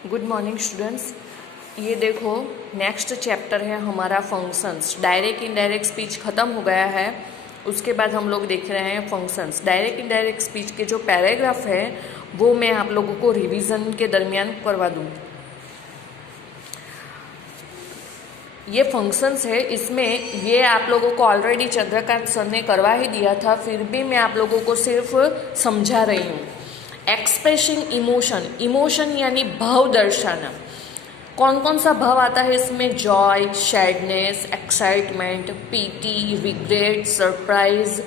Good morning students. ये देखो next chapter है हमारा फंक्शंस। डायरेक्ट इनडायरेक्ट स्पीच ख़त्म हो गया है, उसके बाद हम लोग देख रहे हैं फंक्शंस। डायरेक्ट इनडायरेक्ट स्पीच के जो पैराग्राफ है वो मैं आप लोगों को रिवीजन के दरमियान करवा दूँ। ये फंक्शंस है, इसमें ये आप लोगों को ऑलरेडी चंद्रकांत सर ने करवा ही दिया था, फिर भी मैं आप लोगों को सिर्फ समझा रही हूँ। एक्सप्रेसिंग इमोशन, इमोशन यानी भाव दर्शाना। कौन कौन सा भाव आता है इसमें? Joy, sadness, excitement, PT, regret, surprise,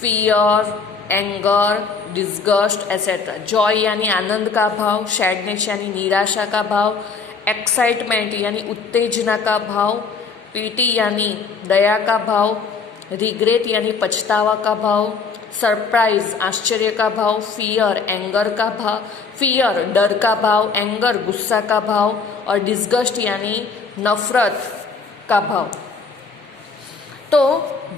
fear, anger, disgust etcetera. Joy यानी आनंद का भाव, सैडनेस यानी निराशा का भाव, एक्साइटमेंट यानी उत्तेजना का भाव, पीटी यानी दया का भाव, रिग्रेट यानी पछतावा का भाव, सरप्राइज आश्चर्य का भाव, फियर एंगर का भाव, फियर डर का भाव, एंगर गुस्सा का भाव और डिस्गस्ट यानी नफरत का भाव। तो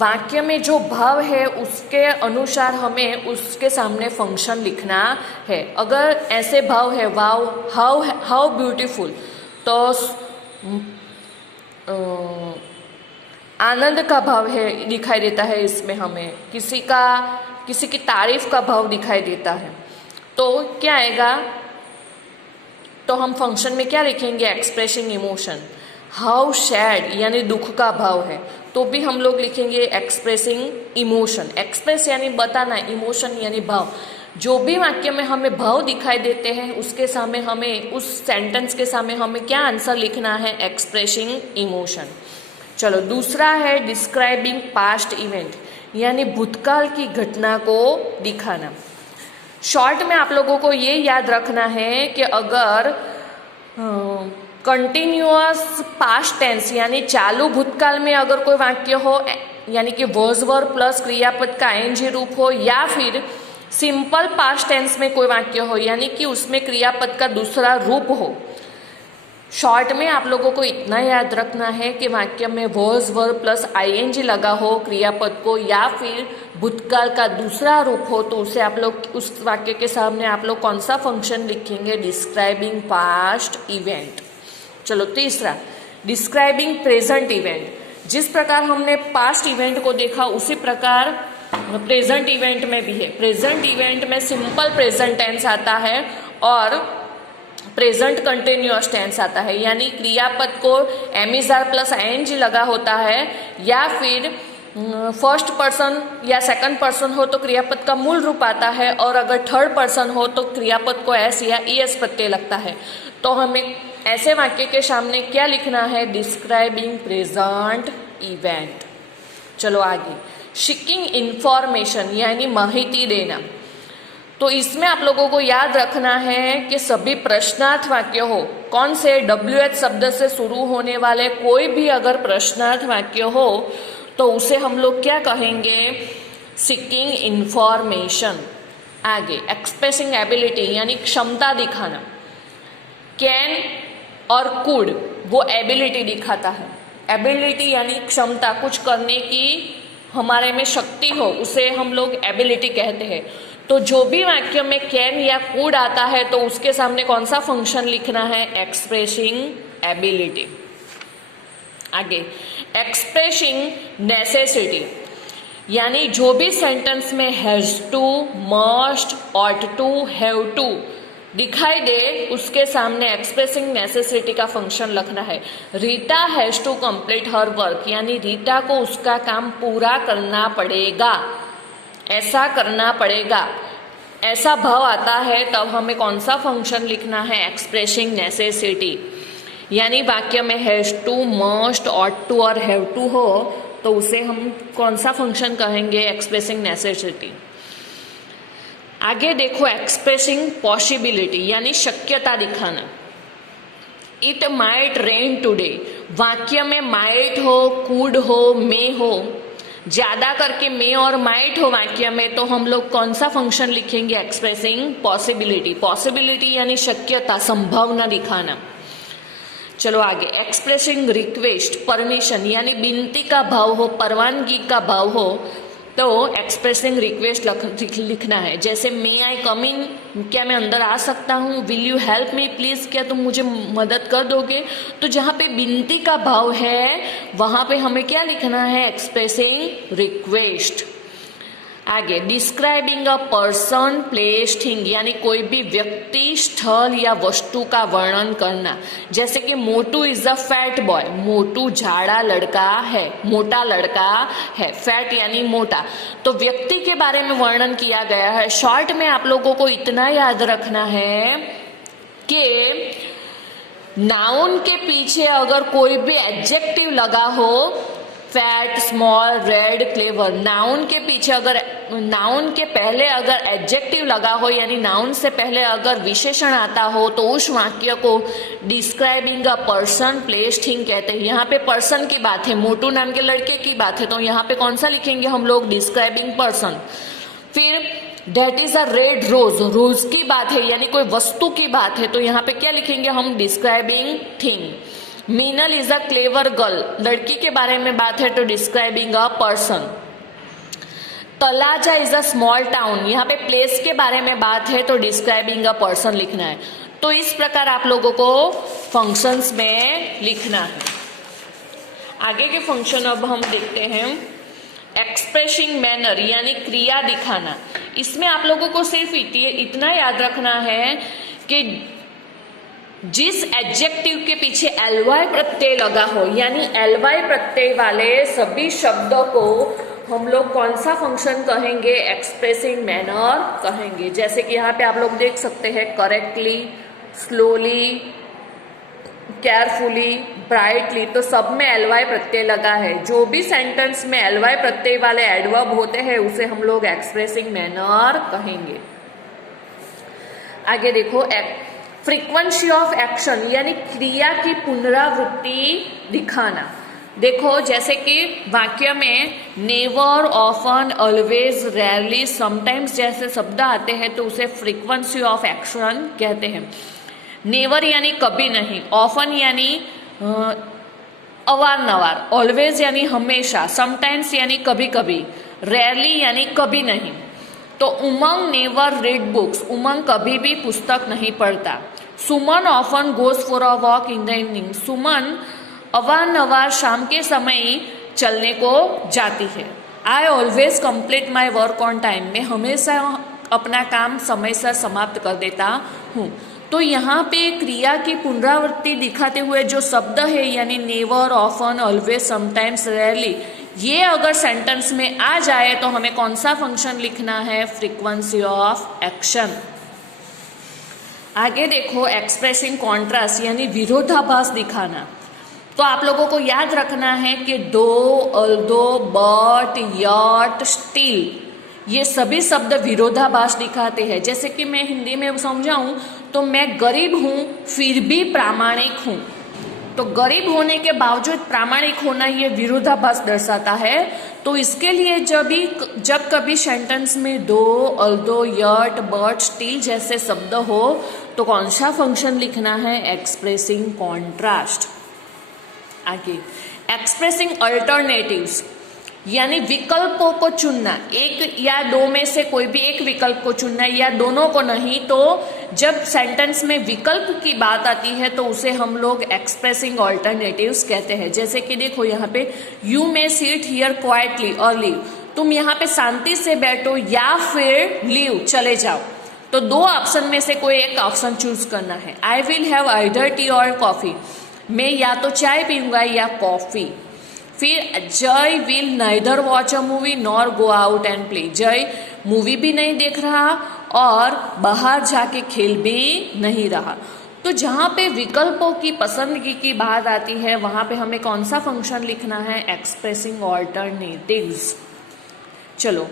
वाक्य में जो भाव है उसके अनुसार हमें उसके सामने फंक्शन लिखना है। अगर ऐसे भाव है वाव, हाउ ब्यूटीफुल, तो आनंद का भाव है दिखाई देता है इसमें, हमें किसी की तारीफ का भाव दिखाई देता है। तो क्या आएगा? तो हम फंक्शन में क्या लिखेंगे? Expressing emotion. हाउ सैड यानी दुख का भाव है, तो भी हम लोग लिखेंगे एक्सप्रेसिंग इमोशन। एक्सप्रेस यानी बताना, इमोशन यानी भाव। जो भी वाक्य में हमें भाव दिखाई देते हैं उसके सामने हमें, उस सेंटेंस के सामने हमें क्या आंसर लिखना है? Expressing emotion. चलो दूसरा है डिस्क्राइबिंग पास्ट इवेंट, यानी भूतकाल की घटना को दिखाना। शॉर्ट में आप लोगों को ये याद रखना है कि अगर कंटिन्यूअस पास्ट टेंस यानी चालू भूतकाल में अगर कोई वाक्य हो, यानी कि वॉज वर प्लस क्रियापद का आईएनजी रूप हो, या फिर सिंपल पास्ट टेंस में कोई वाक्य हो यानी कि उसमें क्रियापद का दूसरा रूप हो। शॉर्ट में आप लोगों को इतना याद रखना है कि वाक्य में वॉज वर प्लस आईएनजी लगा हो क्रियापद को, या फिर भूतकाल का दूसरा रूप हो, तो उसे आप लोग उस वाक्य के सामने आप लोग कौन सा फंक्शन लिखेंगे? Describing past event. चलो तीसरा डिस्क्राइबिंग प्रेजेंट इवेंट। जिस प्रकार हमने पास्ट इवेंट को देखा उसी प्रकार प्रेजेंट इवेंट में भी है। प्रेजेंट इवेंट में सिंपल प्रेजेंट टेंस आता है और प्रेजेंट कंटिन्यूअस टेंस आता है, यानी क्रियापद को एमिजार प्लस आईएनजी लगा होता है, या फिर फर्स्ट पर्सन या सेकंड पर्सन हो तो क्रियापद का मूल रूप आता है, और अगर थर्ड पर्सन हो तो क्रियापद को एस या ईएस प्रत्यय लगता है। तो हमें ऐसे वाक्य के सामने क्या लिखना है? Describing present event. चलो आगे, सीकिंग इंफॉर्मेशन यानी माहिती देना। तो इसमें आप लोगों को याद रखना है कि सभी प्रश्नार्थ वाक्य हो, कौन से? WH शब्द से शुरू होने वाले कोई भी अगर प्रश्नार्थ वाक्य हो तो उसे हम लोग क्या कहेंगे? Seeking information. आगे एक्सप्रेसिंग एबिलिटी यानी क्षमता दिखाना। कैन और कुड वो एबिलिटी दिखाता है। एबिलिटी यानी क्षमता, कुछ करने की हमारे में शक्ति हो, उसे हम लोग एबिलिटी कहते हैं। तो जो भी वाक्य में कैन या कुड आता है तो उसके सामने कौन सा फंक्शन लिखना है? Expressing ability. आगे एक्सप्रेसिंग नेसेसिटी, यानी जो भी सेंटेंस में has to, must, ought to, have to दिखाई दे उसके सामने एक्सप्रेसिंग नेसेसिटी का फंक्शन लिखना है। Rita has to complete her work, यानी रीटा को उसका काम पूरा करना पड़ेगा, ऐसा करना पड़ेगा, ऐसा भाव आता है, तब हमें कौन सा फंक्शन लिखना है? Expressing necessity. यानी वाक्य में has to, must, ought to और हैव टू हो तो उसे हम कौन सा फंक्शन कहेंगे? Expressing necessity. आगे देखो एक्सप्रेसिंग पॉसिबिलिटी यानी शक्यता दिखाना। इट माइट रेन टुडे, वाक्य में माइट हो, कुड हो, मे हो, ज्यादा करके मे और माइट हो वाक्य में, तो हम लोग कौन सा फंक्शन लिखेंगे? Expressing possibility. पॉसिबिलिटी यानी शक्यता, संभावना दिखाना। चलो आगे एक्सप्रेसिंग रिक्वेस्ट, परमिशन यानी विनती का भाव हो, परवानगी का भाव हो, तो एक्सप्रेसिंग रिक्वेस्ट लिखना है, जैसे मे आई कम इन, क्या मैं अंदर आ सकता हूँ, will you help me please, क्या तुम मुझे मदद कर दोगे। तो जहाँ पे विनती का भाव है वहाँ पे हमें क्या लिखना है, एक्सप्रेसिंग रिक्वेस्ट। आगे describing a person place thing, यानी कोई भी व्यक्ति स्थल या वस्तु का वर्णन करना, जैसे कि मोटू इज अ फैट बॉय, मोटू झाड़ा लड़का है, मोटा लड़का है, फैट यानी मोटा, तो व्यक्ति के बारे में वर्णन किया गया है। शॉर्ट में आप लोगों को इतना याद रखना है कि नाउन के पीछे अगर कोई भी एडजेक्टिव लगा हो, fat, small, red, clever, noun के पीछे अगर, नाउन के पहले अगर एडजेक्टिव लगा हो, यानी नाउन से पहले अगर विशेषण आता हो, तो उस वाक्य को describing a person place thing कहते हैं। यहाँ पे पर्सन की बात है, मोटू नाम के लड़के की बात है, तो यहाँ पे कौन सा लिखेंगे हम लोग, डिस्क्राइबिंग पर्सन। फिर that is a red rose, rose की बात है, यानी कोई वस्तु की बात है, तो यहाँ पे क्या लिखेंगे हम, describing thing. Meenal is a clever girl, लड़की के बारे में बात है, तो describing a person. Talaja is a small town, यहाँ पे प्लेस के बारे में बात है, तो डिस्क्राइबिंग अ पर्सन लिखना है। तो इस प्रकार आप लोगों को फंक्शंस में लिखना है। आगे के फंक्शन अब हम देखते हैं, एक्सप्रेसिंग मैनर, यानी क्रिया दिखाना। इसमें आप लोगों को सिर्फ इतना याद रखना है कि जिस एडजेक्टिव के पीछे एलवाई प्रत्यय लगा हो, यानी एलवाई प्रत्यय वाले सभी शब्दों को हम लोग कौन सा फंक्शन कहेंगे, एक्सप्रेसिंग मैनर कहेंगे। जैसे कि यहाँ पे आप लोग देख सकते हैं, करेक्टली, स्लोली, केयरफुली, ब्राइटली, तो सब में एलवाई प्रत्यय लगा है। जो भी सेंटेंस में एलवाई प्रत्यय वाले एडवर्ब होते हैं उसे हम लोग एक्सप्रेसिंग मैनर कहेंगे। आगे देखो, फ्रीक्वेंसी ऑफ एक्शन, यानी क्रिया की पुनरावृत्ति दिखाना। देखो जैसे कि वाक्य में never, often, always, rarely, sometimes जैसे शब्द आते हैं तो उसे फ्रीक्वेंसी ऑफ एक्शन कहते हैं। नेवर यानी कभी नहीं, ऑफन यानी अवारनवार, ऑलवेज यानी हमेशा, समटाइम्स यानी कभी कभी, रेयरली यानी कभी नहीं। तो Umang never read books, Umang कभी भी पुस्तक नहीं पढ़ता। Suman often goes for a walk in the evening, Suman अवारनवार शाम के समय चलने को जाती है। I always complete my work on time, मैं हमेशा अपना काम समय से समाप्त कर देता हूँ। तो यहाँ पे क्रिया की पुनरावृत्ति दिखाते हुए जो शब्द है, यानी never, often, always, sometimes, rarely, ये अगर सेंटेंस में आ जाए तो हमें कौन सा फंक्शन लिखना है, फ्रीक्वेंसी ऑफ एक्शन। आगे देखो, एक्सप्रेसिंग कॉन्ट्रास्ट, यानी विरोधाभास दिखाना। तो आप लोगों को याद रखना है कि दो, अल्दो, बट, यट, स्टिल, ये सभी शब्द विरोधाभास दिखाते हैं। जैसे कि मैं हिंदी में समझाऊं तो मैं गरीब हूं फिर भी प्रामाणिक हूं, तो गरीब होने के बावजूद प्रामाणिक होना ये विरोधाभास दर्शाता है। तो इसके लिए जब कभी सेंटेंस में दो, अल्दो, यट, बट, स्टिल जैसे शब्द हो तो कौन सा फंक्शन लिखना है, एक्सप्रेसिंग कॉन्ट्रास्ट। आगे, एक्सप्रेसिंग अल्टरनेटिव्स, यानी विकल्पों को चुनना, एक या दो में से कोई भी एक विकल्प को चुनना या दोनों को नहीं। तो जब सेंटेंस में विकल्प की बात आती है तो उसे हम लोग एक्सप्रेसिंग ऑल्टरनेटिव्स कहते हैं। जैसे कि देखो यहाँ पे, you may sit here quietly और लीव, तुम यहाँ पे शांति से बैठो या फिर लीव, चले जाओ। तो दो ऑप्शन में से कोई एक ऑप्शन चूज करना है। I will have either T और कॉफी, मैं या तो चाय पीऊंगा या कॉफी। फिर जय will neither watch a movie nor go out and play, जय मूवी भी नहीं देख रहा और बाहर जाके खेल भी नहीं रहा। तो जहाँ पे विकल्पों की पसंदगी की बात आती है वहाँ पे हमें कौन सा फंक्शन लिखना है, एक्सप्रेसिंग ऑल्टरनेटिव्स। चलो,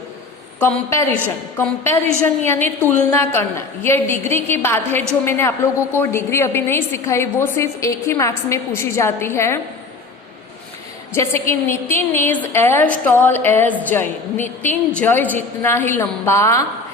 कंपैरिजन, कंपैरिजन यानी तुलना करना। ये डिग्री की बात है, जो मैंने आप लोगों को डिग्री अभी नहीं सिखाई, वो सिर्फ एक ही मार्क्स में पूछी जाती है। जैसे कि Nitin is as tall as Jay, Nitin Jay जितना ही लंबा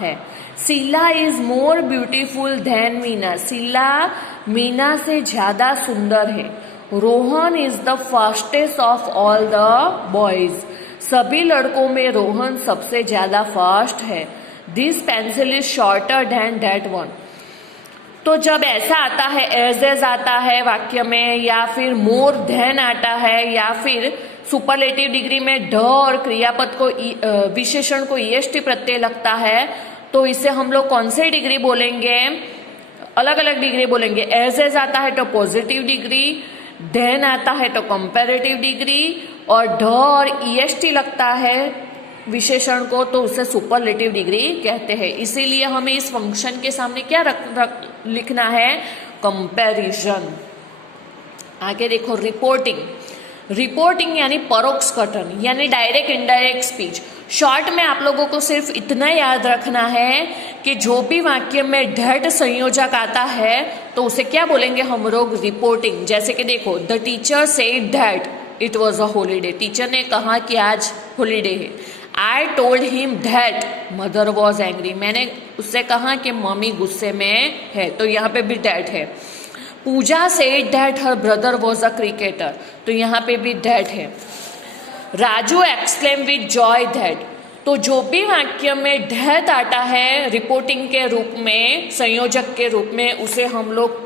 है। Sheela is more beautiful than Meena, Sheela Meena से ज्यादा सुंदर है। Rohan is the fastest of all the boys, सभी लड़कों में रोहन सबसे ज्यादा फास्ट है। This pencil is shorter than that one. तो जब ऐसा आता है, एज आता है वाक्य में, या फिर मोर देन आता है, या फिर सुपरलेटिव डिग्री में ढ और क्रियापद को विशेषण को ईएसटी प्रत्यय लगता है, तो इसे हम लोग कौन से डिग्री बोलेंगे? अलग अलग डिग्री बोलेंगे। एज आता है तो पॉजिटिव डिग्री, देन आता है तो कंपैरेटिव डिग्री, और ढ और ईएसटी लगता है विशेषण को तो उसे सुपरलेटिव डिग्री कहते हैं। इसीलिए हमें इस फंक्शन के सामने क्या लिखना है? कंपैरिजन। आगे देखो, रिपोर्टिंग। रिपोर्टिंग यानी परोक्ष कथन, यानी डायरेक्ट इनडायरेक्ट स्पीच। शॉर्ट में आप लोगों को सिर्फ इतना याद रखना है कि जो भी वाक्य में दैट संयोजक आता है तो उसे क्या बोलेंगे हम लोग? रिपोर्टिंग। जैसे कि देखो, the teacher said that it was a holiday. Teacher ने कहा कि आज हॉलीडे है। I told him that mother was angry. मैंने उससे कहा कि मम्मी गुस्से में है, तो यहाँ पे भी दैट है। Pooja said that her brother was a cricketer, तो यहाँ पे भी दैट है। Raju exclaim with joy that. तो जो भी वाक्य में दैट आता है रिपोर्टिंग के रूप में, संयोजक के रूप में, उसे हम लोग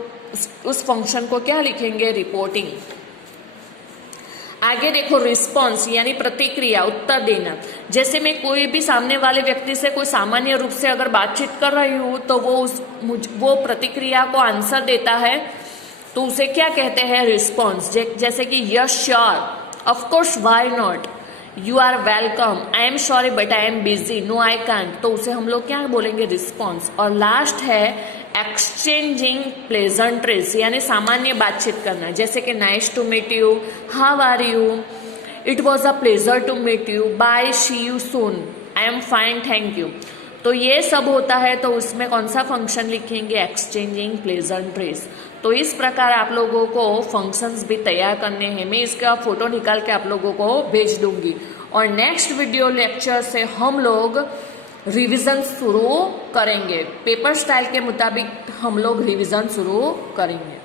उस फंक्शन को क्या लिखेंगे? रिपोर्टिंग। आगे देखो, रिस्पॉन्स यानी प्रतिक्रिया, उत्तर देना। जैसे मैं कोई भी सामने वाले व्यक्ति से कोई सामान्य रूप से अगर बातचीत कर रही हूँ तो वो प्रतिक्रिया को आंसर देता है, तो उसे क्या कहते हैं? रिस्पॉन्स। जैसे कि yes sure, of course, why not, you are welcome, I am sorry but I am busy, no I can't, तो उसे हम लोग क्या बोलेंगे? रिस्पॉन्स। और लास्ट है एक्सचेंजिंग प्लेजेंट्रीज, यानी सामान्य बातचीत करना। जैसे कि nice to meet you, how are you, it was a pleasure to meet you, bye, see you soon, I am fine, thank you. तो ये सब होता है, तो उसमें कौन सा फंक्शन लिखेंगे? Exchanging pleasantries. तो इस प्रकार आप लोगों को फंक्शंस भी तैयार करने हैं। मैं इसका फोटो निकाल के आप लोगों को भेज दूंगी। और नेक्स्ट वीडियो लेक्चर से हम लोग रिवीजन शुरू करेंगे। पेपर स्टाइल के मुताबिक हम लोग रिवीजन शुरू करेंगे।